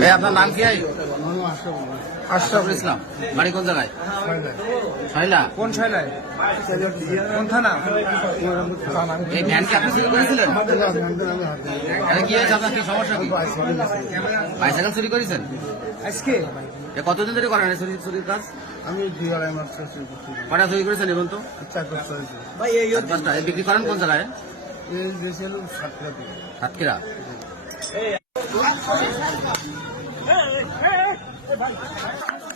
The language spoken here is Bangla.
ভাই আপনার নাম কি আশরাফুল ইসলাম। বাড়ি কোন জায়গায়? শাইলা কোন শাইলায় কোন থানা? এই ভ্যান কি আপনি চুরি করেছিলেন? কি হয়েছে আপনার? কি সমস্যা কি? বাইসাইকেল চুরি করেছেন? আজকে? কতদিন ধরে করেন চুরি চুরির কাজ? আমি দুই আড়াই মাস কাছে কটা চুরি করেছেন এখন তো? এই বিক্রি করেন কোন জায়গায়? এই 来，哎哎哎！